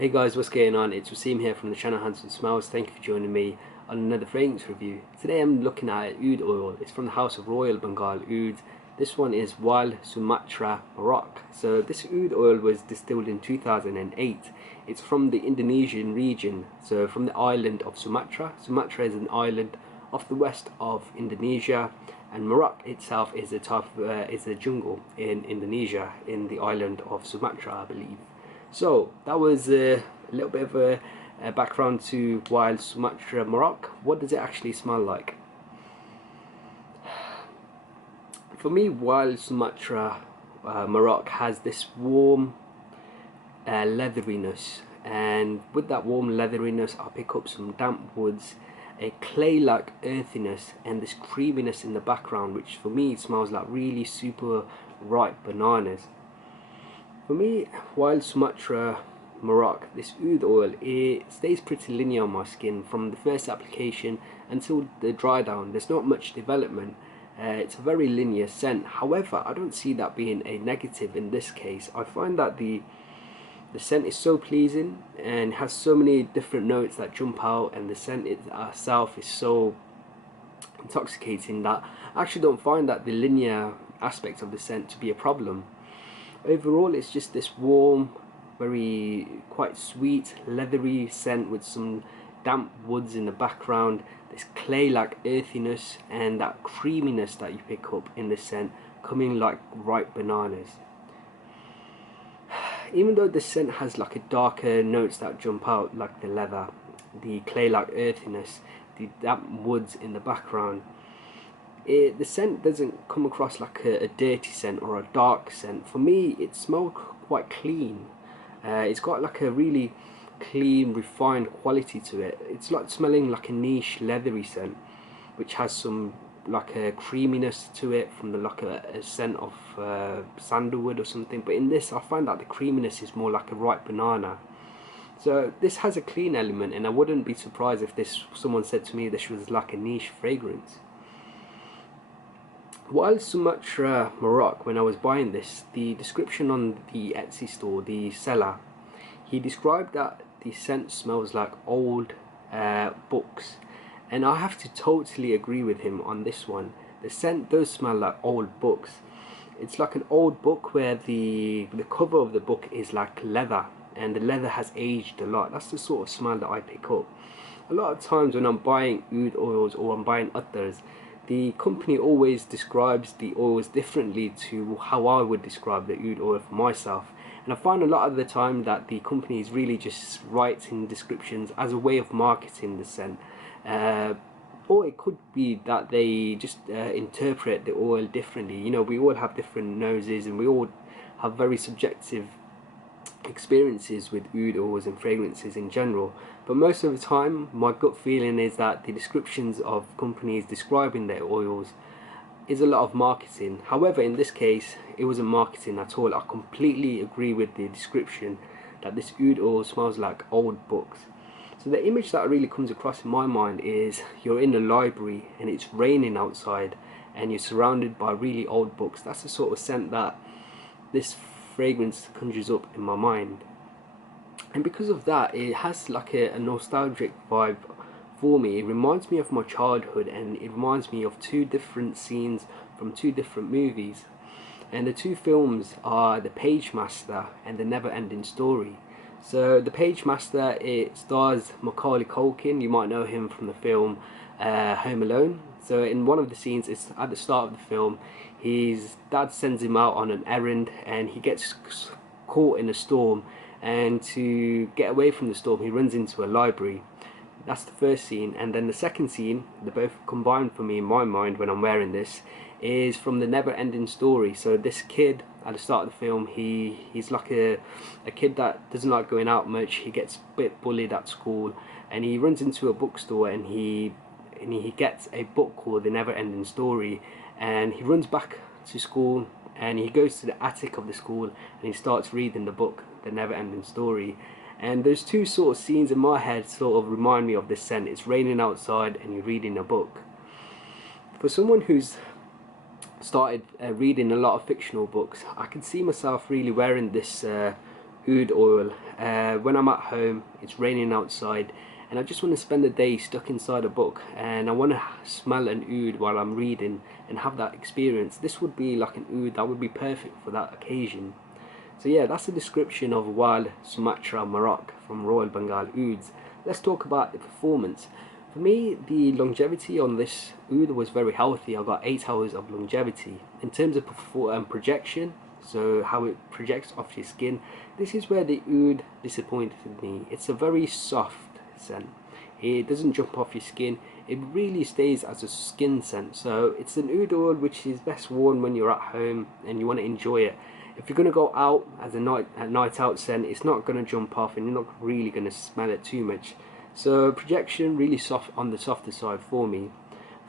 Hey guys, what's going on? It's Waseem here from the channel Handsome Smells. Thank you for joining me on another fragrance review. Today I'm looking at Oud oil. It's from the house of Royal Bengal Ouds. This one is Wild Sumatra, Mareoke. So this Oud oil was distilled in 2008. It's from the Indonesian region, so from the island of Sumatra. Sumatra is an island off the west of Indonesia, and Mareoke itself is a jungle in Indonesia, in the island of Sumatra, I believe. So that was a little bit of a background to Wild Sumatra Mareoke. What does it actually smell like? For me, Wild Sumatra Mareoke has this warm leatheriness, and with that warm leatheriness I pick up some damp woods, a clay-like earthiness, and this creaminess in the background, which for me smells like really super ripe bananas. For me, Wild Sumatra Mareoke, this oud oil, it stays pretty linear on my skin from the first application until the dry down. There's not much development. It's a very linear scent. However, I don't see that being a negative in this case. I find that the scent is so pleasing and has so many different notes that jump out, and the scent itself is so intoxicating that I actually don't find that the linear aspect of the scent to be a problem. Overall, it's just this warm, very quite sweet, leathery scent with some damp woods in the background, this clay-like earthiness, and that creaminess that you pick up in the scent, coming like ripe bananas. Even though the scent has like a darker notes that jump out, like the leather, the clay-like earthiness, the damp woods in the background, the scent doesn't come across like a dirty scent or a dark scent. For me, it smells quite clean. It's got like a really clean, refined quality to it. It's like smelling like a niche leathery scent, which has some like a creaminess to it from the like a scent of sandalwood or something. But in this, I find that the creaminess is more like a ripe banana. So this has a clean element, and I wouldn't be surprised if someone said to me this was like a niche fragrance. Wild Sumatra Mareoke, when I was buying this, the description on the Etsy store, the seller, he described that the scent smells like old books, and I have to totally agree with him on this one. The scent does smell like old books. It's like an old book where the cover of the book is like leather, and the leather has aged a lot. That's the sort of smell that I pick up. A lot of times when I'm buying oud oils or I'm buying others, the company always describes the oils differently to how I would describe the oud oil for myself. And I find a lot of the time that the company is really just writing descriptions as a way of marketing the scent. Or it could be that they just interpret the oil differently. You know, we all have different noses and we all have very subjective experiences with oud oils and fragrances in general, but most of the time my gut feeling is that the descriptions of companies describing their oils is a lot of marketing. However, in this case it wasn't marketing at all. I completely agree with the description that this oud oil smells like old books. So the image that really comes across in my mind is you're in a library and it's raining outside and you're surrounded by really old books. That's the sort of scent that this fragrance conjures up in my mind, and because of that it has like a nostalgic vibe for me. It reminds me of my childhood, and it reminds me of two different scenes from two different movies, and the two films are The Page Master and The Never Ending Story. So The Page Master, it stars Macaulay Culkin. You might know him from the film Home Alone. So in one of the scenes, it's at the start of the film, his dad sends him out on an errand and he gets caught in a storm, and to get away from the storm he runs into a library. That's the first scene. And then the second scene, they're both combined for me in my mind when I'm wearing this, is from The Never Ending Story. So this kid at the start of the film, he's like a kid that doesn't like going out much. He gets a bit bullied at school, and he runs into a bookstore and he gets a book called The Never Ending Story, and he runs back to school and he goes to the attic of the school and he starts reading the book The Never Ending Story. And those two sort of scenes in my head sort of remind me of this scent. It's raining outside and you're reading a book. For someone who's started reading a lot of fictional books, I can see myself really wearing this oud oil. When I'm at home, it's raining outside, and I just want to spend a day stuck inside a book, and I want to smell an oud while I'm reading and have that experience. This would be like an oud that would be perfect for that occasion. So yeah, that's a description of wild Sumatra Mareoke from Royal Bengal Ouds. Let's talk about the performance. For me, the longevity on this oud was very healthy. I got 8 hours of longevity. In terms of projection, so how it projects off your skin, this is where the oud disappointed me. It's a very soft scent. It doesn't jump off your skin. It really stays as a skin scent. So it's an oud oil which is best worn when you're at home and you want to enjoy it. If you're going to go out as a night out scent, it's not going to jump off and you're not really going to smell it too much. So projection, really soft, on the softer side for me.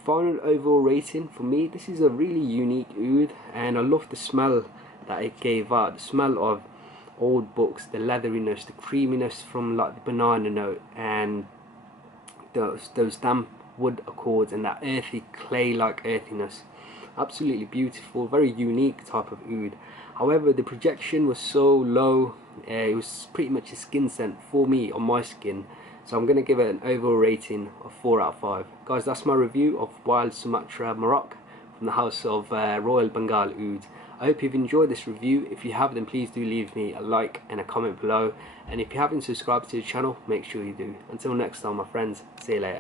Final overall rating, for me, this is a really unique oud, and I love the smell that it gave out. The smell of old books, the leatheriness, the creaminess from like the banana note, and those damp wood accords, and that earthy, clay-like earthiness. Absolutely beautiful, very unique type of oud. However, the projection was so low, it was pretty much a skin scent for me on my skin. So I'm going to give it an overall rating of 4 out of 5. Guys, that's my review of Wild Sumatra Mareoke from the house of Royal Bengal Ouds. I hope you've enjoyed this review. If you have, then please do leave me a like and a comment below. And if you haven't subscribed to the channel, make sure you do. Until next time, my friends, see you later.